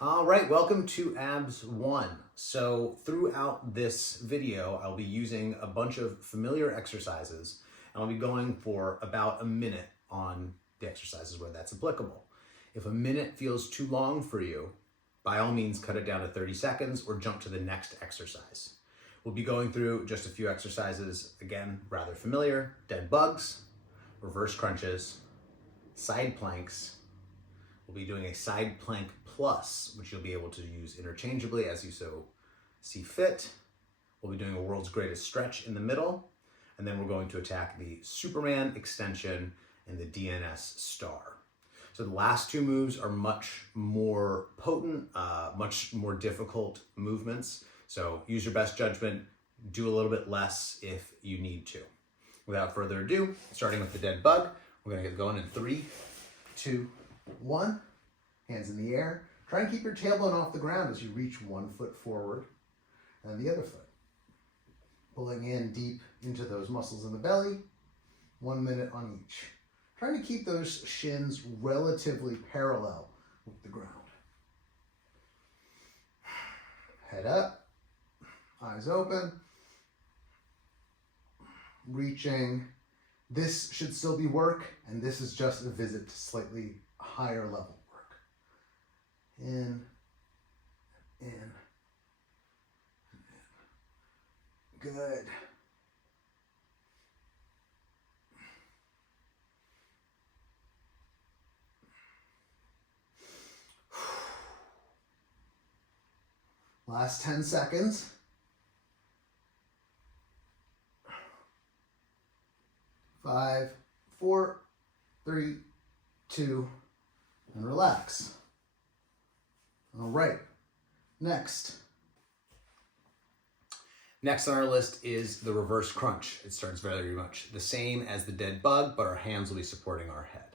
All right, welcome to Abs 1. So throughout this video, I'll be using a bunch of familiar exercises, and I'll be going for about a minute on the exercises where that's applicable. If a minute feels too long for you, by all means cut it down to 30 seconds or jump to the next exercise. We'll be going through just a few exercises, again, rather familiar: dead bugs, reverse crunches, side planks. We'll be doing a side plank plus, which you'll be able to use interchangeably as you so see fit. We'll be doing a world's greatest stretch in the middle, and then we're going to attack the Superman extension and the DNS star. So the last two moves are much more potent, much more difficult movements. So use your best judgment, do a little bit less if you need to. Without further ado, starting with the dead bug, we're gonna get going in 3, 2, 1. Hands in the air. Try and keep your tailbone off the ground as you reach one foot forward and the other foot. Pulling in deep into those muscles in the belly, 1 minute on each. Trying to keep those shins relatively parallel with the ground. Head up, eyes open, reaching. This should still be work, and this is just a visit to slightly higher level work. In, in, in. Good. Last 10 seconds. 5, 4, 3, 2, and relax. All right, next. Next on our list is the reverse crunch. It starts very much the same as the dead bug, but our hands will be supporting our head.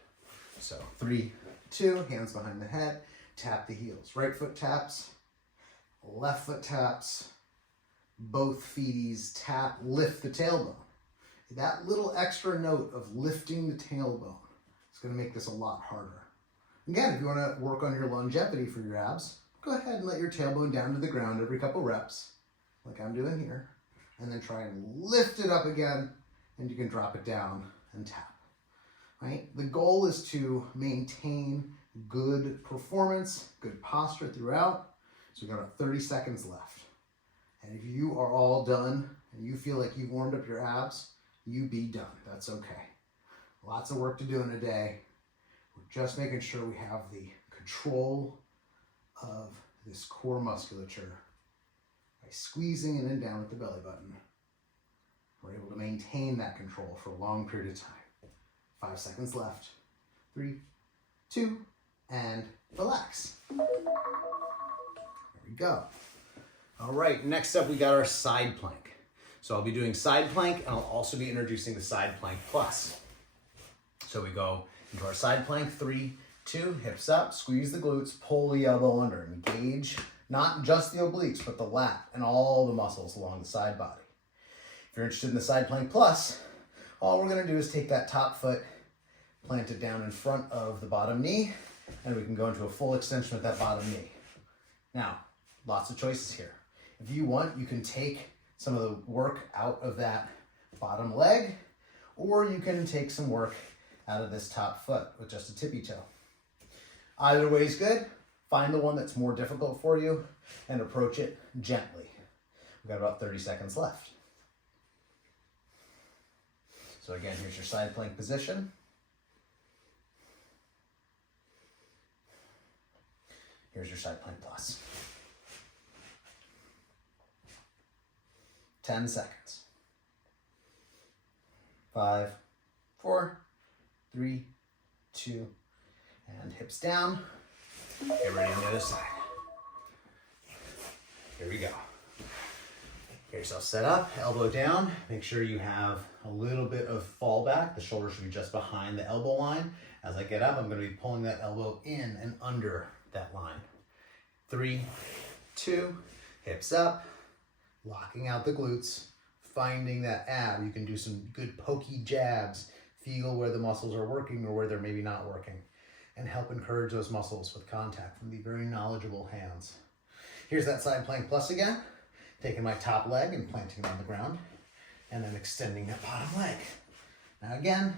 So 3, 2, hands behind the head, tap the heels. Right foot taps, left foot taps, both feeties tap, lift the tailbone. That little extra note of lifting the tailbone is going to make this a lot harder. Again, if you want to work on your longevity for your abs, go ahead and let your tailbone down to the ground every couple reps, like I'm doing here, and then try and lift it up again, and you can drop it down and tap. Right? The goal is to maintain good performance, good posture throughout. So we've got about 30 seconds left. And if you are all done and you feel like you've warmed up your abs, you be done. That's okay. Lots of work to do in a day. We're just making sure we have the control of this core musculature by squeezing in and down at the belly button. We're able to maintain that control for a long period of time. 5 seconds left. 3, 2, and relax. There we go. All right, next up we got our side plank. So I'll be doing side plank, and I'll also be introducing the side plank plus. So we go into our side plank, 3, 2, hips up, squeeze the glutes, pull the elbow under, engage not just the obliques, but the lat and all the muscles along the side body. If you're interested in the side plank plus, all we're gonna do is take that top foot, plant it down in front of the bottom knee, and we can go into a full extension with that bottom knee. Now, lots of choices here. If you want, you can take some of the work out of that bottom leg, or you can take some work out of this top foot with just a tippy toe. Either way is good. Find the one that's more difficult for you and approach it gently. We've got about 30 seconds left. So again, here's your side plank position. Here's your side plank plus. 10 seconds. 5, 4, 3, 2, and hips down. Get ready on the other side. Here we go. Get yourself set up, elbow down. Make sure you have a little bit of fall back. The shoulder should be just behind the elbow line. As I get up, I'm going to be pulling that elbow in and under that line. 3, 2, hips up, locking out the glutes, finding that ab. You can do some good pokey jabs, feel where the muscles are working or where they're maybe not working. and help encourage those muscles with contact from the very knowledgeable hands. Here's that side plank plus again. Taking my top leg and planting it on the ground, and then extending that bottom leg. Now again,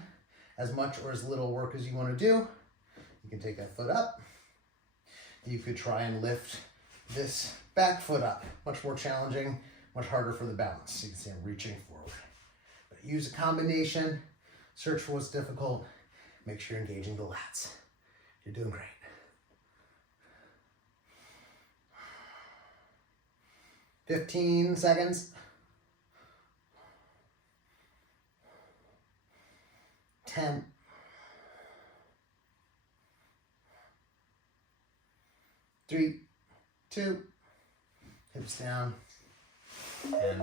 as much or as little work as you want to do, you can take that foot up. You could try and lift this back foot up. Much more challenging, much harder for the balance. You can see I'm reaching forward. But use a combination, search for what's difficult, make sure you're engaging the lats. You're doing great. "15 seconds. 10. 3, 2, hips down, and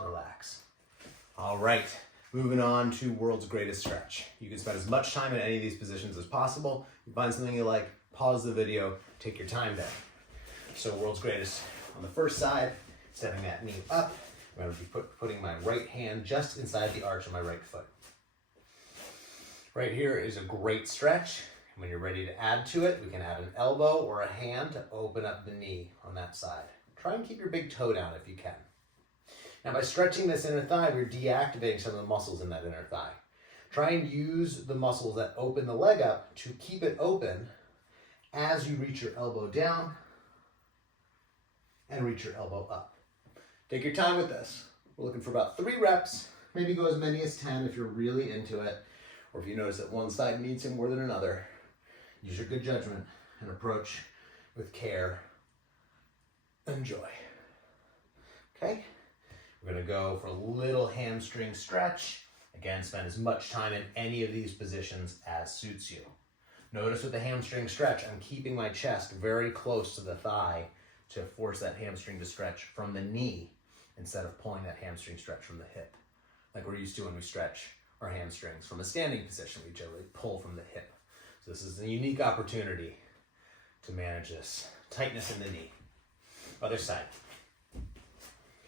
relax. All right, moving on to world's greatest stretch. You can spend as much time in any of these positions as possible. You find something you like, pause the video, take your time there. So world's greatest on the first side, stepping that knee up. I'm going to be putting my right hand just inside the arch of my right foot. Right here is a great stretch. When you're ready to add to it, we can add an elbow or a hand to open up the knee on that side. Try and keep your big toe down if you can. Now by stretching this inner thigh, we're deactivating some of the muscles in that inner thigh. Try and use the muscles that open the leg up to keep it open as you reach your elbow down and reach your elbow up. Take your time with this. We're looking for about 3 reps, maybe go as many as 10 if you're really into it, or if you notice that one side needs it more than another. Use your good judgment and approach with care and joy. Okay? We're gonna go for a little hamstring stretch. Again, spend as much time in any of these positions as suits you. Notice with the hamstring stretch, I'm keeping my chest very close to the thigh to force that hamstring to stretch from the knee instead of pulling that hamstring stretch from the hip. Like we're used to when we stretch our hamstrings from a standing position, we generally pull from the hip. So this is a unique opportunity to manage this tightness in the knee. Other side.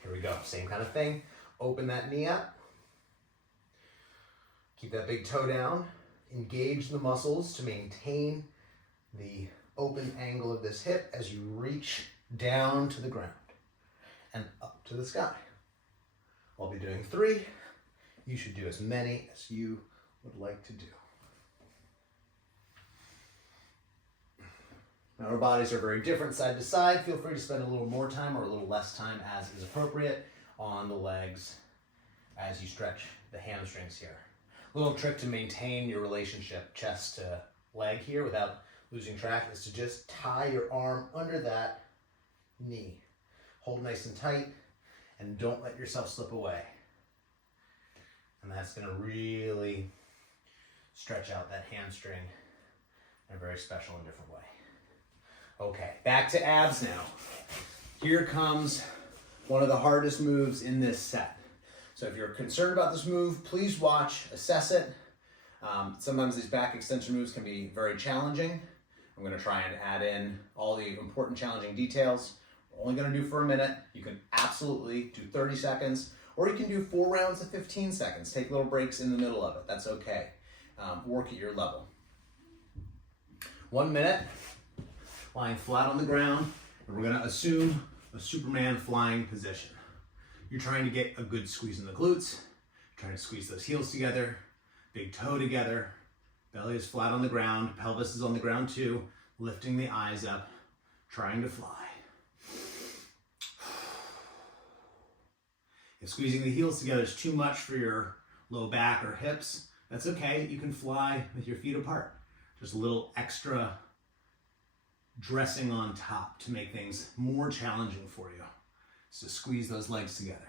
Here we go, same kind of thing. Open that knee up. Keep that big toe down. Engage the muscles to maintain the open angle of this hip as you reach down to the ground and up to the sky. I'll be doing 3. You should do as many as you would like to do. Now our bodies are very different side to side. Feel free to spend a little more time or a little less time as is appropriate on the legs as you stretch the hamstrings here. A little trick to maintain your relationship chest to leg here without losing track is to just tie your arm under that knee. Hold nice and tight and don't let yourself slip away. And that's going to really stretch out that hamstring in a very special and different way. Okay, back to abs now. Here comes one of the hardest moves in this set. So if you're concerned about this move, please watch, assess it. Sometimes these back extension moves can be very challenging. I'm going to try and add in all the important challenging details. We're only going to do for a minute. You can absolutely do 30 seconds, or you can do 4 rounds of 15 seconds. Take little breaks in the middle of it. That's okay. Work at your level. 1 minute, lying flat on the ground, and we're going to assume a Superman flying position. You're trying to get a good squeeze in the glutes, trying to squeeze those heels together, big toe together, belly is flat on the ground, pelvis is on the ground too, lifting the eyes up, trying to fly. If squeezing the heels together is too much for your low back or hips, that's okay. You can fly with your feet apart. Just a little extra dressing on top to make things more challenging for you. So squeeze those legs together.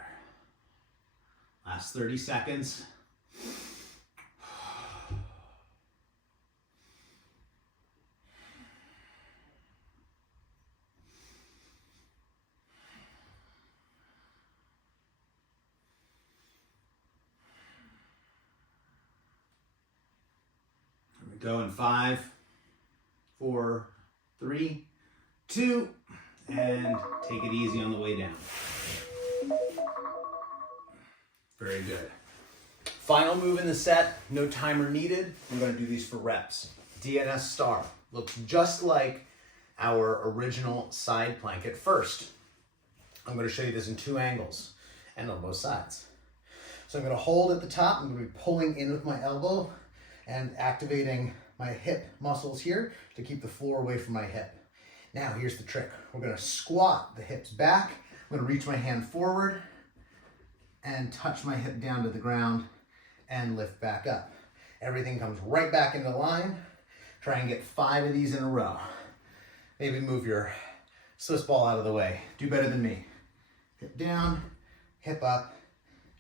Last 30 seconds. Here we go in 5, 4, 3, 2, and take it easy on the way down. Very good. Final move in the set, no timer needed. We're going to do these for reps. DNS star. Looks just like our original side plank at first. I'm going to show you this in 2 angles and on both sides. So I'm going to hold at the top. I'm going to be pulling in with my elbow and activating my hip muscles here to keep the floor away from my hip. Now here's the trick. We're going to squat the hips back. I'm going to reach my hand forward and touch my hip down to the ground and lift back up. Everything comes right back into line. Try and get 5 of these in a row. Maybe move your Swiss ball out of the way. Do better than me. Hip down, hip up,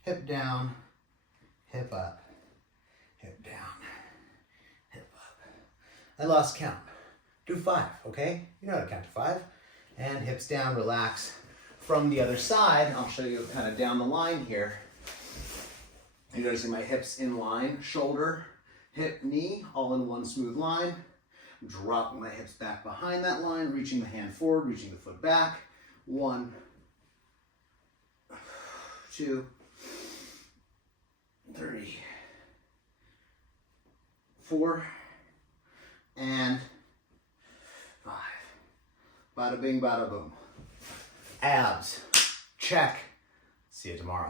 hip down, hip up, hip down, hip up. I lost count. Do 5, okay? You know how to count to 5. And hips down, relax. From the other side, I'll show you kind of down the line here. You noticing my hips in line, shoulder, hip, knee, all in one smooth line. Dropping my hips back behind that line, reaching the hand forward, reaching the foot back. 1, 2, 3, 4, and 5. Bada bing, bada boom. Abs, check. See you tomorrow.